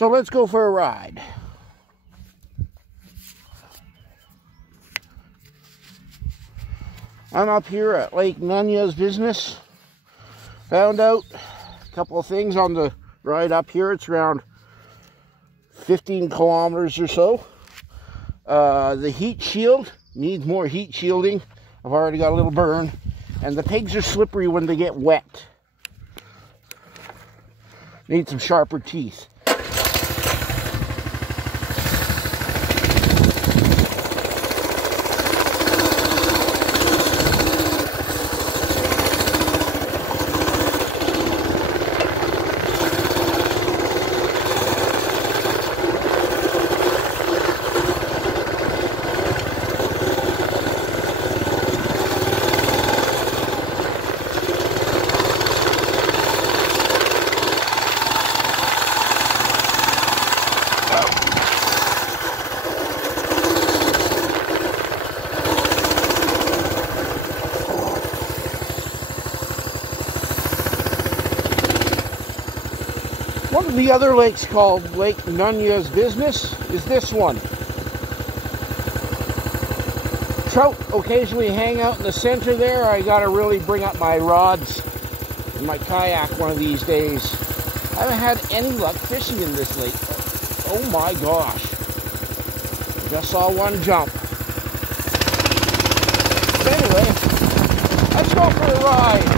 So let's go for a ride. I'm up here at Lake Nunez's business. Found out a couple of things on the ride up here. It's around 15 kilometers or so. The heat shield needs more heat shielding. I've already got a little burn. And the pegs are slippery when they get wet. Need some sharper teeth. One of the other lakes called Lake Nunez's business is this one. Trout occasionally hang out in the center there. I gotta really bring up my rods and my kayak one of these days. I haven't had any luck fishing in this lake. Oh my gosh. Just saw one jump. But anyway, let's go for a ride.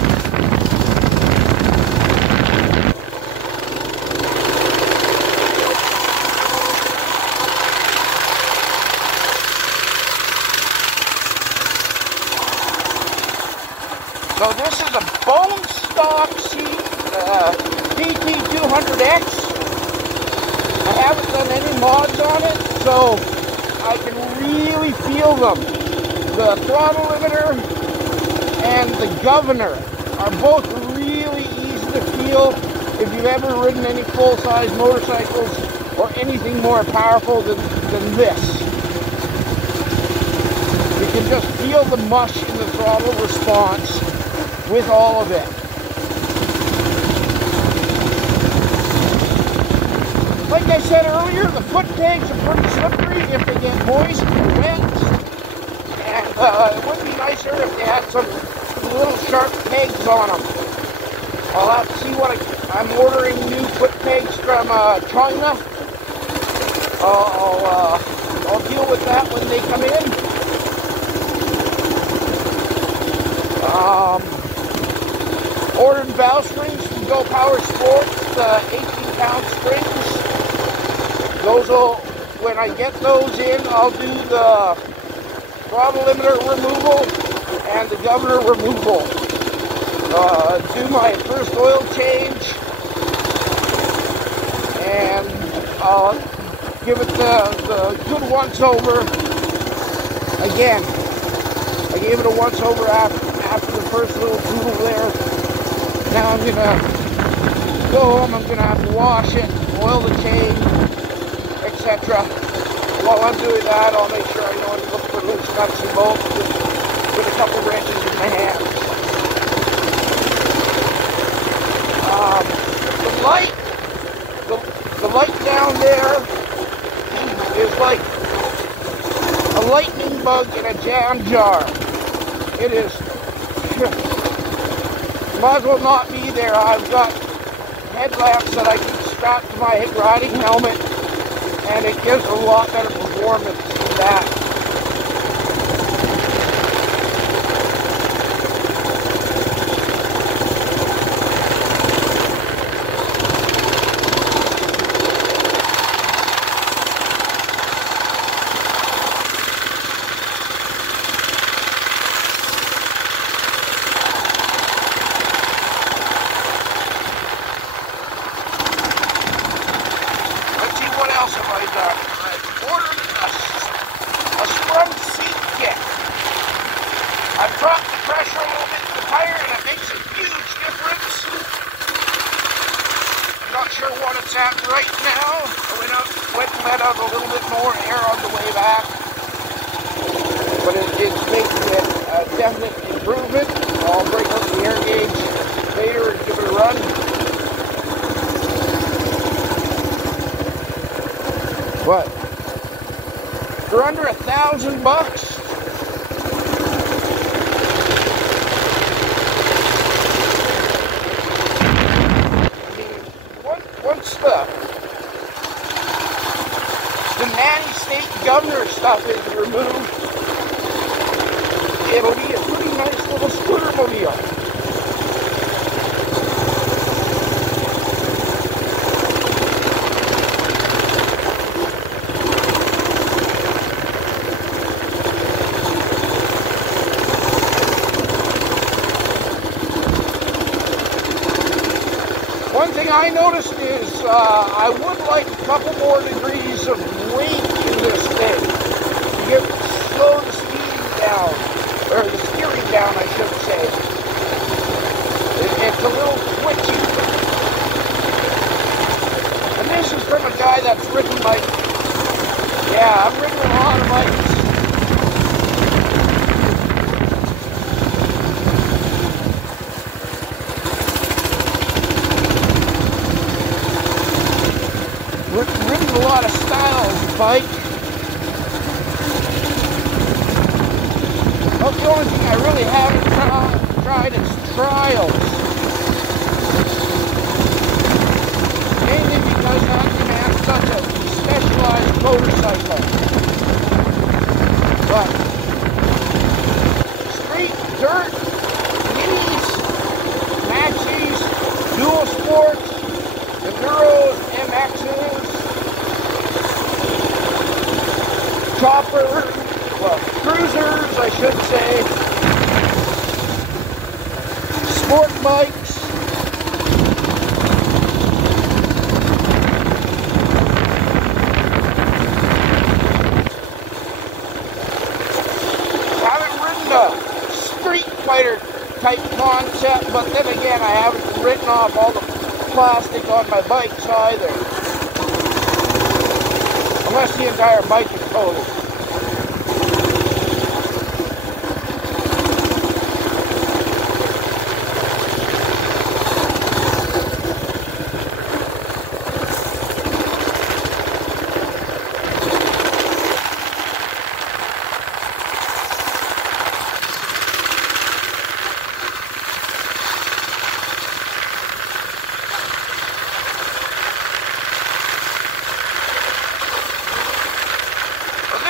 So this is a bone stock BT200X. I haven't done any mods on it, so I can really feel them. The throttle limiter and the governor are both really easy to feel if you've ever ridden any full-size motorcycles or anything more powerful than this. You can just feel the mush in the throttle response with all of it. Like I said earlier, the foot pegs are pretty slippery if they get moist or wet. And it would be nicer if they had some little sharp pegs on them. I'll have to see what I'm ordering new foot pegs from China. I'll deal with that when they come in. Ordered valve springs from Go Power Sports, the 18-pound springs. Those will, when I get those in, I'll do the throttle limiter removal and the governor removal. Do my first oil change, and I'll give it the good once over. Again, I gave it a once over after the first little poodle there. Now I'm gonna go home, I'm gonna have to wash it, oil the chain, etc. While I'm doing that, I'll make sure I know to look for loose nuts and bolts with a couple wrenches in my hand. The light down there is like a lightning bug in a jam jar. It is. Might as well not be there. I've got headlamps that I can strap to my riding helmet, and it gives a lot better performance than that. I've dropped the pressure a little bit in the tire and it makes a huge difference. I'm not sure what it's at right now. I went and let out a little bit more air on the way back. But it's making a definite improvement. I'll break up the air gauge later and give it a run. But for under $1,000, once the nanny state governor stuff is removed, it'll be a pretty nice little scooter mobile. One thing I noticed is I would like a couple more degrees of weight in this thing to slow the speed down, or the steering down, I should say. It's a little twitchy. And this is from a guy that's ridden like, yeah, I've ridden a lot of bikes. Ridden a lot of styles of bike. Well, the only thing I really haven't tried is trials. Mainly because that demands such a specialized motorcycle. But street, dirt, minis, maxis, dual sports, enduros, MXs, choppers, well, cruisers, I should say, sport bikes, haven't ridden a street fighter type concept, but then again, I haven't written off all the plastic on my bikes either. Unless the entire bike is totaled.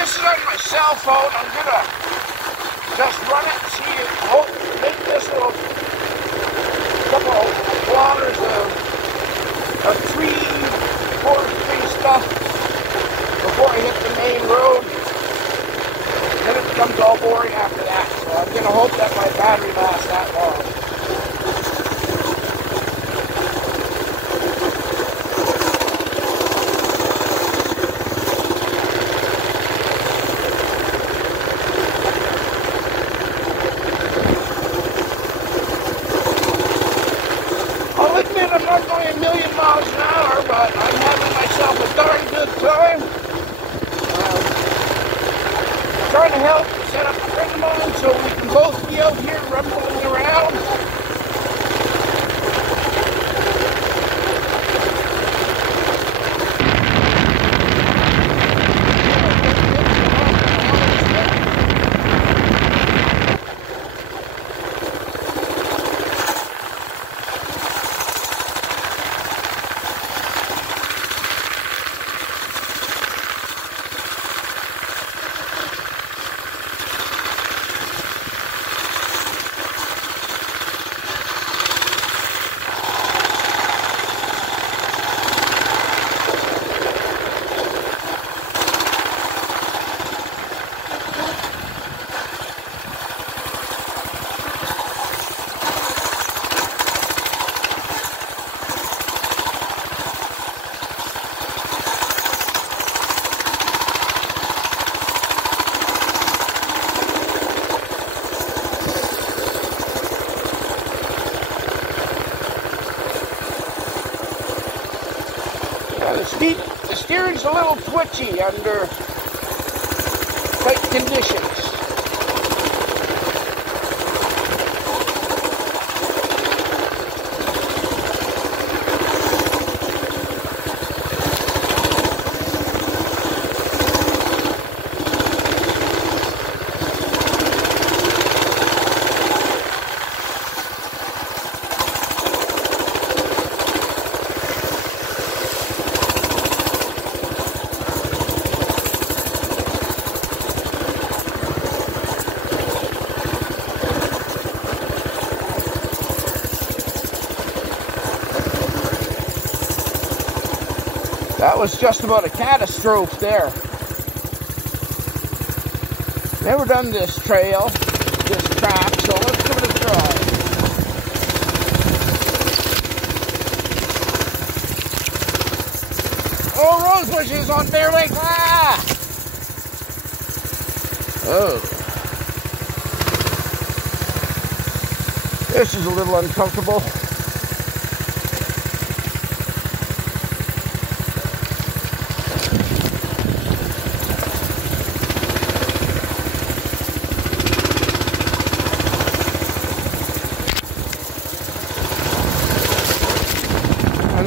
This is on my cell phone. I'm gonna just run it and see it. Hope make this little couple of kilometers of tree, forest tree stuff before I hit the main road. Then it becomes all boring after that. So I'm gonna hope that my battery lasts that long. I'm not going a million miles an hour, but I'm having myself a darn good time. Trying to help set up a friend of mine so we can both be out here rumbling around. The steering's a little twitchy under tight conditions. That was just about a catastrophe there. Never done this trail, this track, so let's give it a try. Oh, rose bushes on Bear Lake. Ah! Oh. This is a little uncomfortable.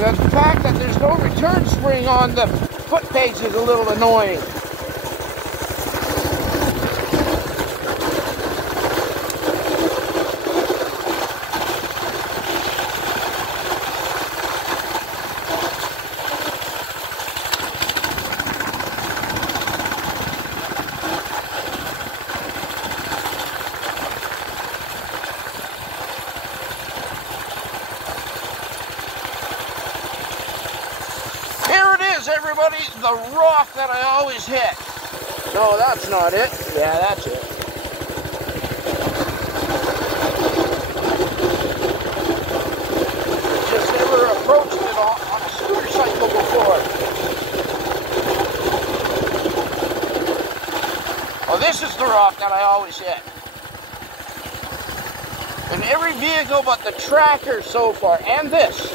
And the fact that there's no return spring on the foot pegs is a little annoying. Everybody, the rock that I always hit. No, that's not it. Yeah, that's it. Just never approached it on a scooter cycle before. Well, this is the rock that I always hit. In every vehicle but the tracker so far, and this.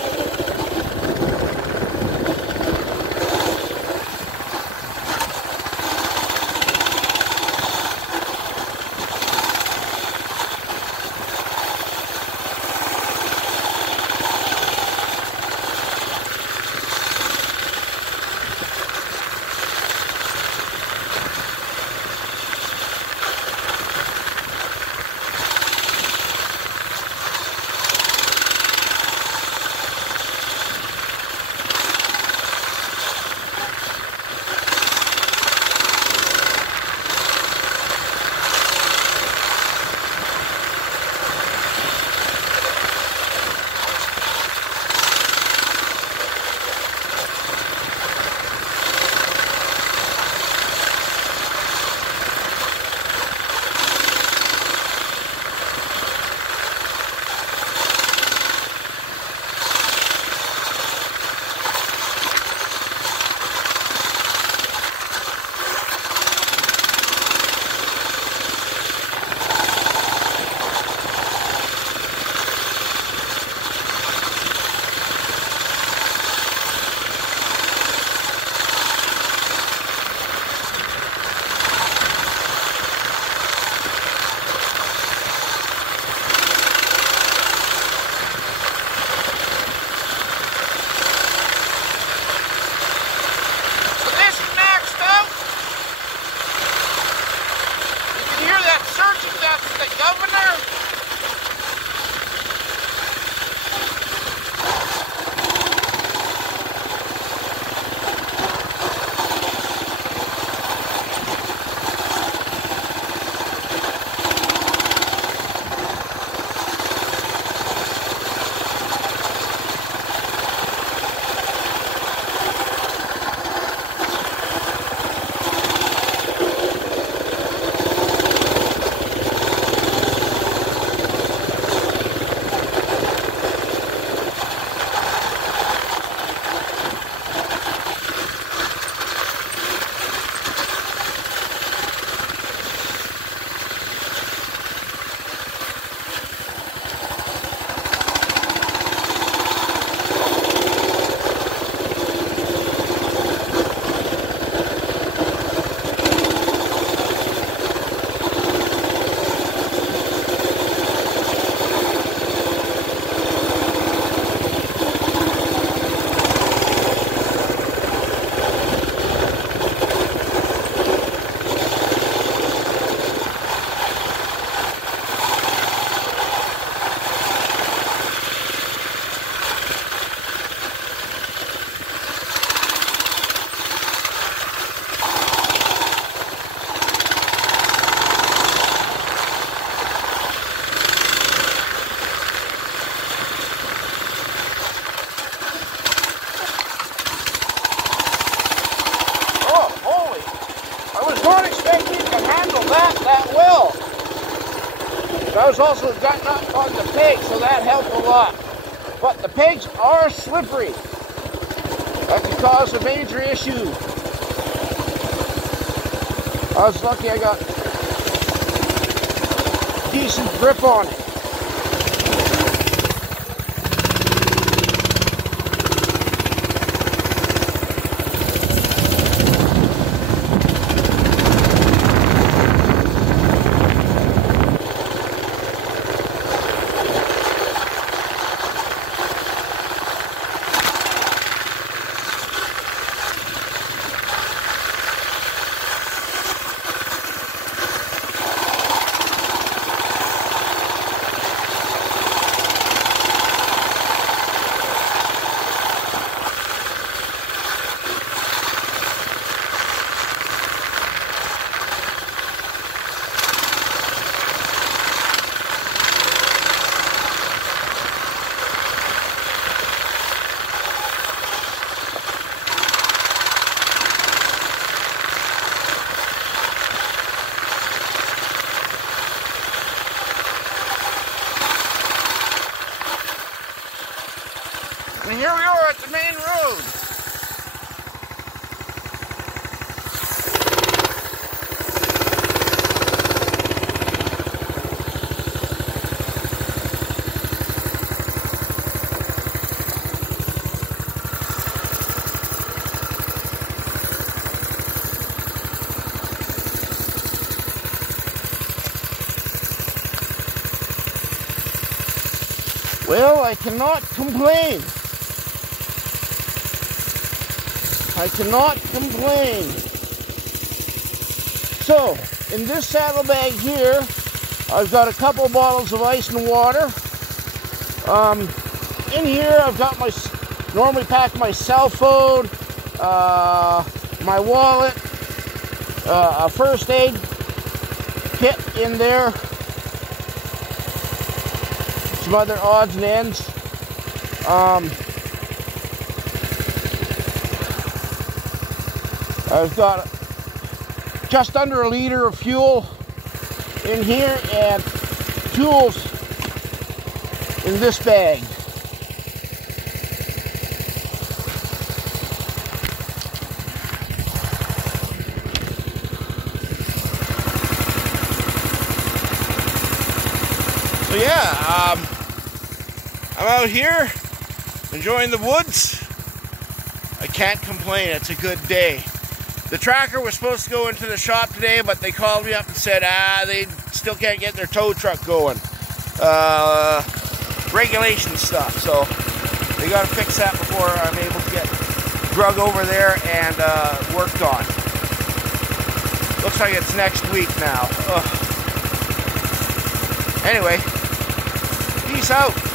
not expecting it to handle that well. I was also got knocked on the pegs, so that helped a lot. But the pegs are slippery. That could cause a major issue. I was lucky I got decent grip on it. And here we are at the main road. Well, I cannot complain. I cannot complain. So, in this saddlebag here, I've got a couple bottles of ice and water. In here, I've got normally pack my cell phone, my wallet, a first aid kit in there, some other odds and ends. I've got just under 1 liter of fuel in here and tools in this bag. So yeah, I'm out here enjoying the woods. I can't complain, it's a good day. The tracker was supposed to go into the shop today, but they called me up and said, they still can't get their tow truck going. Regulation stuff, so they got to fix that before I'm able to get drug over there and worked on. Looks like it's next week now. Ugh. Anyway, peace out.